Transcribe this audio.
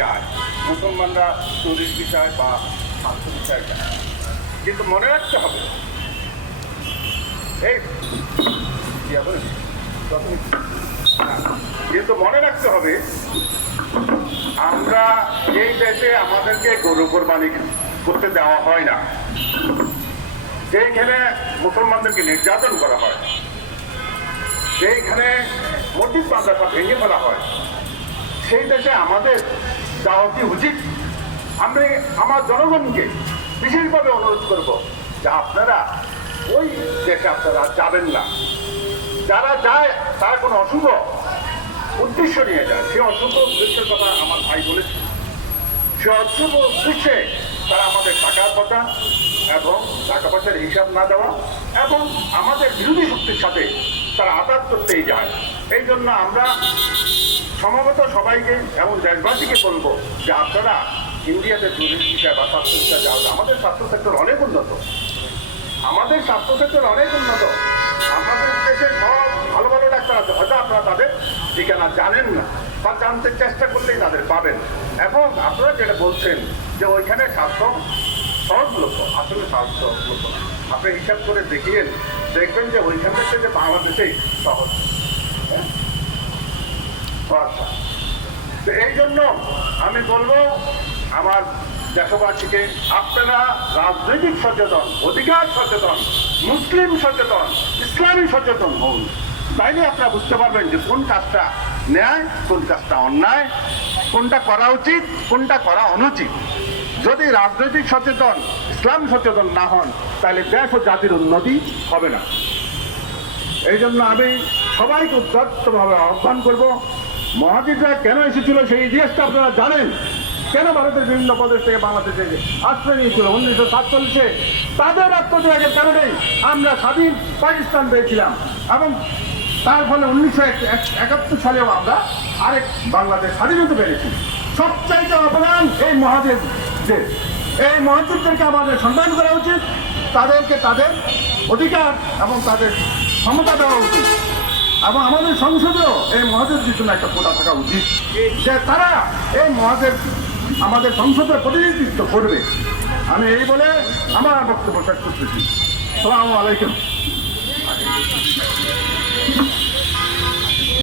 যায়, মুসলমানরা চুরির বিষয় বা স্বাস্থ্য বিষয় যায়। কিন্তু মনে রাখতে হবে এই কিন্তু মনে রাখতে হবে আমরা এই দেশে আমাদেরকে গরু কোরবানি করতে দেওয়া হয় না, যেইখানে মুসলমানদেরকে নির্যাতন করা হয়, যেইখানে মসজিদ মাদ্রাসা ভেঙে ফেলা হয়, সেই দেশে আমাদের যাওয়া কি উচিত? আমি আমার জনগণকে বিশেষভাবে অনুরোধ করব যে আপনারা ওই দেশে আপনারা যাবেন না। যারা যায় তারা কোনো অশুভ উদ্দেশ্য নিয়ে যায়, সে অশুভ উদ্দেশ্যের কথা আমার ভাই বলেছে। সে অশুভ উদ্দেশ্যে তারা আমাদের টাকা পয়সা এবং টাকা পয়সার হিসাব না দেওয়া এবং আমাদের বিরোধী শক্তির সাথে তারা আঘাত করতেই যায়। এই জন্য আমরা সমবেত সবাইকে এবং দেশবাসীকে বলবো যে আপনারা ইন্ডিয়াতে টুরিস্ট ভিসা বা স্বাস্থ্য ভিসা যাও। আমাদের স্বাস্থ্য সেক্টর অনেক উন্নত, আমাদের স্বাস্থ্য সেক্টর অনেক উন্নত। আমাদের দেশে সব ভালো ভালো ডাক্তার আছে, হয়তো আপনারা তাদের ঠিকানা জানেন না বা জানতে চেষ্টা করলেই তাদের পাবেন। এবং আপনারা যেটা বলছেন যে ওইখানে স্বাস্থ্য সহজলভ্য, আসলে সহজলভ্য না। আপনি হিসাব করে দেখিয়ে দেখবেন যে ওইখানের থেকে বাংলাদেশেই সহজ। আচ্ছা, তো এই জন্য আমি বলবো আমার দেশবাসীকে, আপনারা রাজনৈতিক সচেতন, অধিকার সচেতন, মুসলিম সচেতন, ইসলামী সচেতন হন। তাইলে আপনারা বুঝতে পারবেন যে কোন কাজটা ন্যায়, কোন কাজটা অন্যায়, কোনটা করা উচিত, কোনটা করা অনুচিত। যদি রাজনৈতিক সচেতন, ইসলাম সচেতন না হন, তাহলে দেশ ও জাতির উন্নতি হবে না। এই জন্য আমি সবাইকে উদ্যতভাবে আহ্বান করব, মহাজিররা কেন এসেছিল সেই ইতিহাসটা আপনারা জানেন। কেন ভারতের বিভিন্ন প্রদেশ থেকে বাংলাদেশে আশ্রয় নিয়েছিল 1947-এ? তাদের আত্মত্যাগের কারণেই আমরা স্বাধীন পাকিস্তান পেয়েছিলাম এবং তার ফলে 1971 সালেও আমরা আরেক বাংলাদেশ স্বাধীন হতে পেরেছি। সবচাইতে অবদান এই মহাজিরদের। এই মহাজিরদেরকে আমাদের সম্মান করা উচিত, তাদেরকে তাদের অধিকার এবং তাদের ক্ষমতা দেওয়া উচিত। এবং আমাদের সংসদেও এই মহাজিরদের জন্য একটা কোটা থাকা উচিত, যে তারা এই মহাজির আমাদের সংসদের প্রতিনিধিত্ব করবে। আমি এই বলে আমার বক্তব্য শেষ করতেছি। আসসালামু আলাইকুম।